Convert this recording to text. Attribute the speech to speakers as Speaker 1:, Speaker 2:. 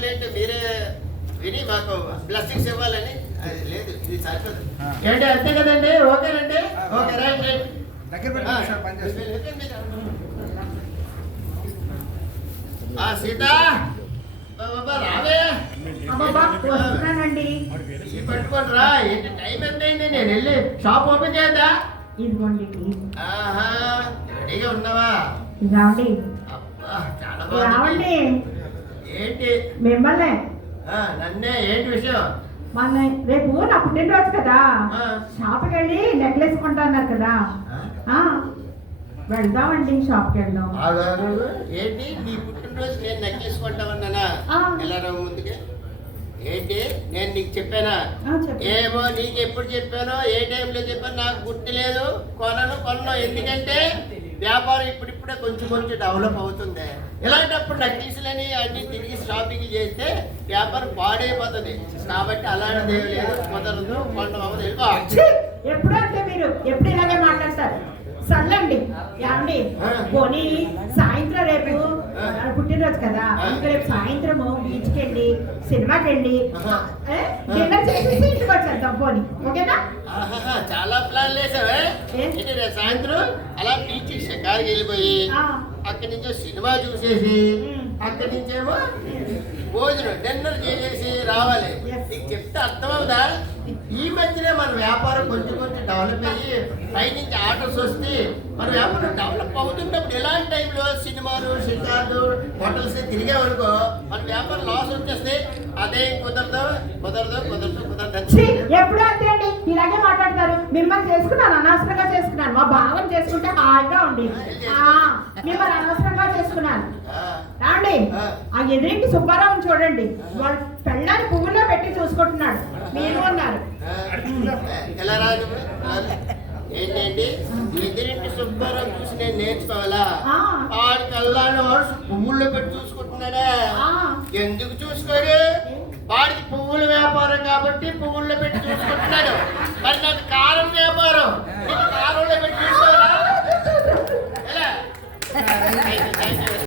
Speaker 1: డబ్బులు ఏంటి మీరే విని మాకు బ్లెస్సింగ్స్ ఇవ్వాలని అది లేదు ఇది సరిపోదు. ఏంటి అంతే కదండి? ఓకేనండి? Okay right right.
Speaker 2: దగ్గర పెట్టుకోండి సార్ పని చేస్తాం
Speaker 1: ఆ సీత! బాబా రావే! పట్టుకొని రా. ఏంటి టైం ఎంత అయింది నేను వెళ్ళి షాప్ ఓపెన్ చేద్దా
Speaker 3: ఇదిగోండి.
Speaker 1: ఆహా రెడీగా ఉన్నావా?
Speaker 3: రావండి
Speaker 1: అబ్బా చాలా బాగుంది.
Speaker 3: రావండి.
Speaker 1: ఏంటి?
Speaker 3: మిమ్మల్ని?
Speaker 1: నన్నే ఏంటి విషయం?
Speaker 3: మన రేపు నా పుట్టినరోజు కదా. షాప్కి వెళ్ళి నెక్లెస్ కొంటున్నారు కదా. వెళ్దామండి షాప్కి వెళ్దాం.
Speaker 1: ఏంటి? నీ పుట్టినరోజు నేను నక్కేసుకుంటామన్నానా
Speaker 3: ఆ.
Speaker 1: ఎలా ముందుకే నేను నీకు చెప్పానా. ఏమో నీకు ఎప్పుడు చెప్పానో ఏ టైంలో చెప్పానో నాకు గుర్తు లేదు. కొనను కొనను. ఎందుకంటే వ్యాపారం ఇప్పుడిప్పుడే కొంచెం కొంచెం డెవలప్ అవుతుంది. ఇలాంటప్పుడు నక్లీసులని అన్ని తిరిగి షాపింగ్ చేస్తే వ్యాపారం పాడైపోతుంది. కాబట్టి అలాంటిది ఏమీ లేదు. కుదరదు కొండ అవ్వదు. వెళ్ళిపో.
Speaker 3: ఛీ! ఎప్పుడు అంటే మీరు ఎప్పుడు ఇలాగే ఏమండి?
Speaker 1: ఆ.
Speaker 3: పోనీ సాయంత్రం రేపు పుట్టినరోజు కదా. ఇంకా రేపు సాయంత్రము బీచ్కి వెళ్ళి సినిమాకి వెళ్ళి డిన్నర్ చేసేసి ఇంటికి వచ్చేద్దాం పోనీ. ఓకేనా?
Speaker 1: చాలా ప్లాన్లు వేసావే. రేపు సాయంత్రం? అలా బీచ్ షికార్కి వెళ్ళిపోయి. అక్కడి నుంచి సినిమా చూసేసి. అక్కడి నుంచేమో భోజనం డిన్నర్ చేసేసి రావాలి. నీకు చెప్తే అర్థమవుదా? ఈ మధ్యనే మన వ్యాపారం కొంచెం కొంచెం డెవలప్ అయ్యి పైనుంచి ఆర్డర్స్ వస్తే మన వ్యాపారం డెవలప్ అవుతున్నప్పుడు ఎలాంటి టైంలో సినిమాలు షికార్లు హోటల్స్ తిరిగే వరకు మన వ్యాపారం లాస్ వచ్చేస్తే అదే కుదరదు కుదరదు కుదరదు కుదరదు!
Speaker 3: ఎప్పుడు అంతే అండి? ఇలాగే మాట్లాడతారు. మిమ్మల్ని చేసుకున్నాను అనవసరంగా చేసుకున్నాను. మా భావం చేసుకుంటే హాయిగా ఉంది ఆ, మిమ్మల్ని అనవసరంగా చేసుకున్నాను.
Speaker 1: ఆ.
Speaker 3: రాండి.
Speaker 1: ఆ.
Speaker 3: ఎదురింటి సుబ్బారావుని చూడండి. వాడు పెళ్ళాన్ని పువ్వుల్లో పెట్టి చూసుకుంటున్నాడు మీరు
Speaker 1: రాదు? ఏంటండి? ఎదురింటి సుబ్బారావు చూసి నేను నేర్చుకోవాలా. ఆడి కల్లాని వాడు పువ్వుల్లో పెట్టి చూసుకుంటున్నాడా. ఎందుకు చూసుకోడు? వాడికి పువ్వుల వ్యాపారం కాబట్టి పువ్వుల్లో పెట్టి